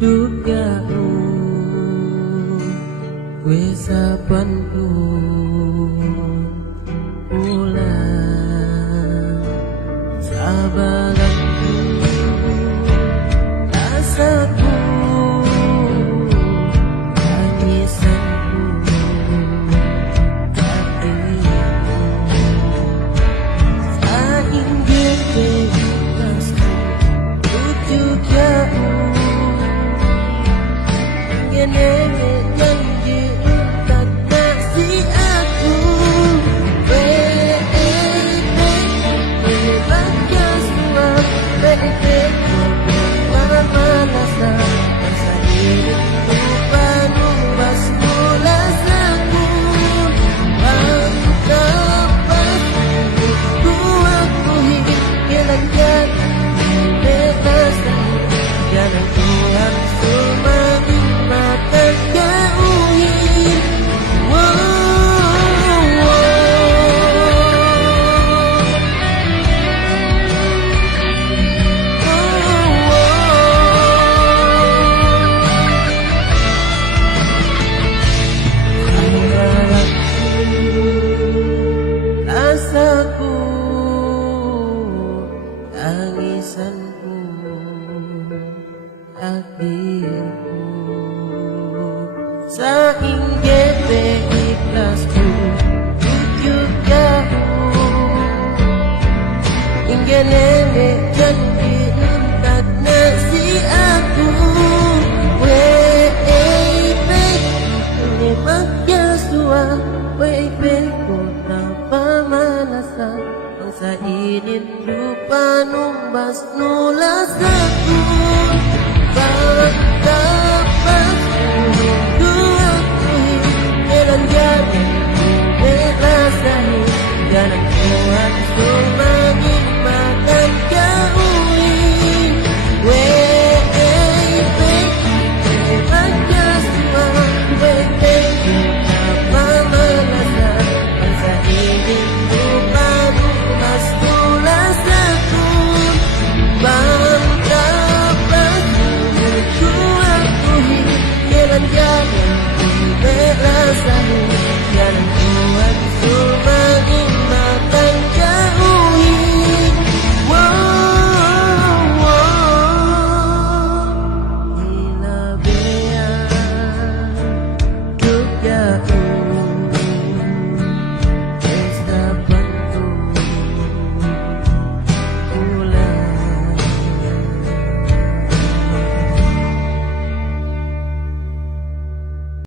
dugaku wis sabanku ulang sabalanku rasaku tangisanku hatiku sainggir bebasku juga janji tak kasih aku bagas buat lasa rasa diriku penuh basku lasaku tepat ku akui hilang jalan bebas jalan Tuhan semua makan jauhi rasaku tangisanku hatiku saing